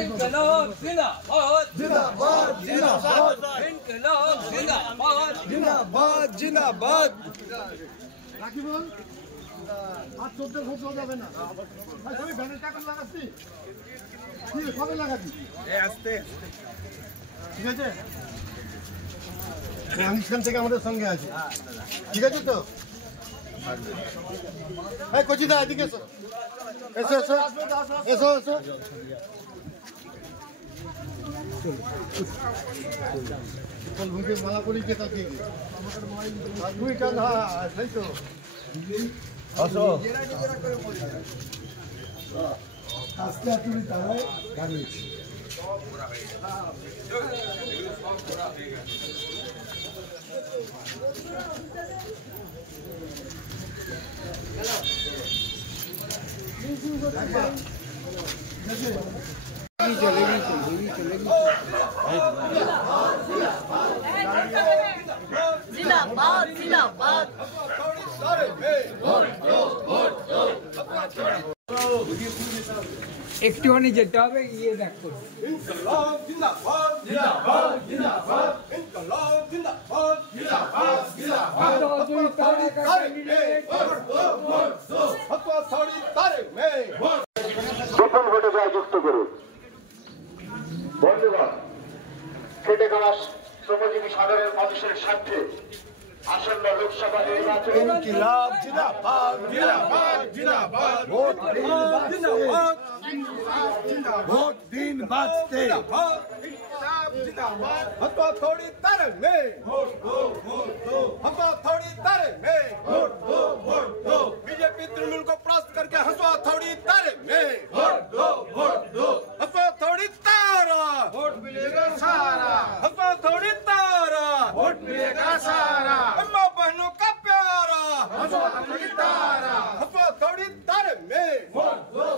इनकलाब जिंदाबाद जिंदाबाद जिंदाबाद इनकलाब जिंदाबाद जिंदाबाद जिंदाबाद রাখি বল হাত চলতে ঘুরতে যাবে না ভাই তুমি ব্যানার টাকা লাগাচ্ছি কি কবে লাগাচ্ছি এই আস্তে ঠিক আছে আনিসখান থেকে আমাদের সঙ্গে আছে ঠিক আছে তো এই কোচিদা এদিকে এসো এসো এসো এসো এসো ভূমিকে মালা করি কে তাকে তুমি কেন হ্যাঁ সেই তো আসো আজকে তুমি তারাই গাড়িয়েছি जिंदाबाद जिंदाबाद একটুখানি যেতে হবে গিয়ে দেখ করুন इनकलाब जिंदाबाद जिंदाबाद जिंदाबाद इनकलाब जिंदाबाद जिंदाबाद जिंदाबाद हथौड़ी तारे में বিপুল ভোটে জয়যুক্ত করুন। বন্ধুগণ, খেটে খাওয়া শ্রমজীবী সাধারণ মানুষের স্বার্থে আসন্ন লোকসভা নির্বাচনে इनकलाब जिंदाबाद जिंदाबाद जिंदाबाद वोट जिंदाबाद वोट दिन बाजते इनकलाब जिंदाबाद हथौड़ी तारे में वोट दो हथौड़ी तारे में वोट दो बीजेपी तृणमूल को परास्त करके हथौड़ी तारे में वोट दो हथौड़ी तारा वोट मिलेगा सारा हथौड़ी तारा वोट मिलेगा सारा अम्मा बहनों का प्यारा हथौड़ी तारा हथौड़ी तारे में वोट दो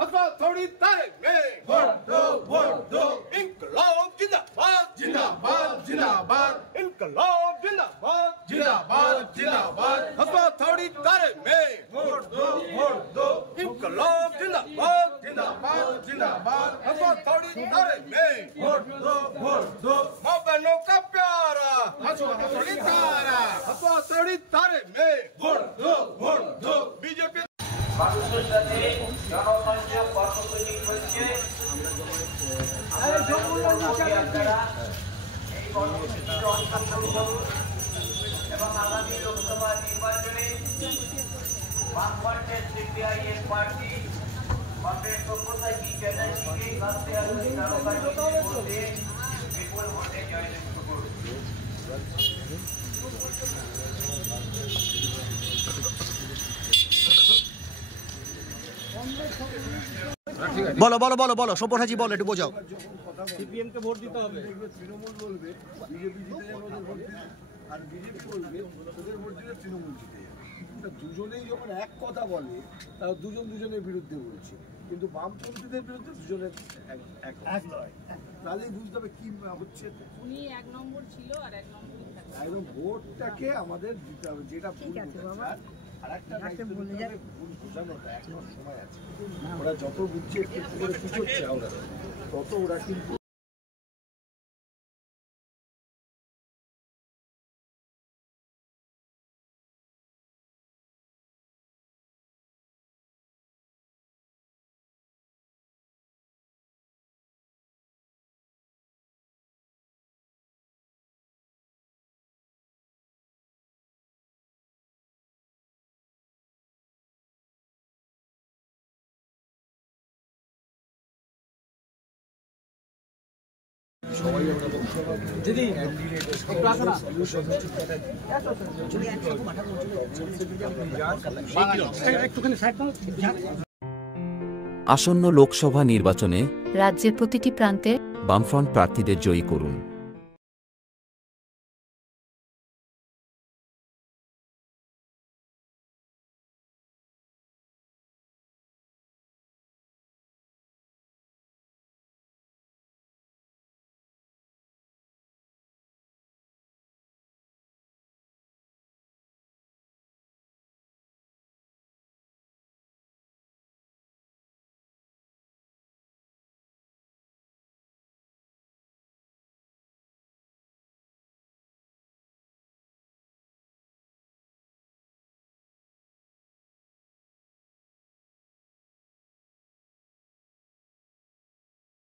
हथौड़ी तारे में वोट दो इनकलाब जिंदाबाद जिंदाबाद जिंदाबाद इनकलाब जिंदाबाद जिंदाबाद जिंदाबाद हथौड़ी तारे में वोट दो इनकलाब जिंदाबाद जिंदाबाद जिंदाबाद हथौड़ी तारे में वोट दो माँ बहनों का प्यारा हथौड़ी तारा हथौड़ी तारे में वोट दो बीजेपी মানুষের সাথে জনসংযোগ কর্মসূচি চলছে। আপনারা এই কর্মসূচিতে অংশগ্রহণ করুন এবং আগামী লোকসভা নির্বাচনে বামফ্রন্টের সিপিআইএম পার্টি কংগ্রেস পক্ষ থেকে ব্যানার্জিকে কাছে আলোচনা তারকাকে বিপুল ভোটে জয়যুক্ত করুন। বলো বলো বলো বলো সব্যসাচী বলো, একটু বোঝাও। সিপিএম কে ভোট দিতে হবে। তৃণমূল বলবে বিজেপি জিতে যাবে ওদের ভোট দিতে, আর বিজেপি বলবে ওদের ভোট দিলে তৃণমূল জিতে যাবে। দুজনেই যখন এক কথা বলে তাও দুজনের বিরুদ্ধে বলছে, কিন্তু বামপন্থীদের বিরুদ্ধে দুজনের এক নয়। তাহলেই বুঝতে হবে কি হচ্ছে। উনি এক নম্বর ছিল আর এক নম্বরই থাকবে। একদম ভোটটাকে আমাদের দিতে হবে, যেটা ভুল বুঝেছে। আর একটা ভুল বোঝানোটা এখনো সময় আছে। ওরা যত বুঝছে একটু করে পিছোচ্ছে ওরা, তত ওরা কিন্তু সবাই আমরা দিদি আসন্ন লোকসভা নির্বাচনে রাজ্যের প্রতিটি প্রান্তে বামফ্রন্ট প্রার্থীদের জয়ী করুন।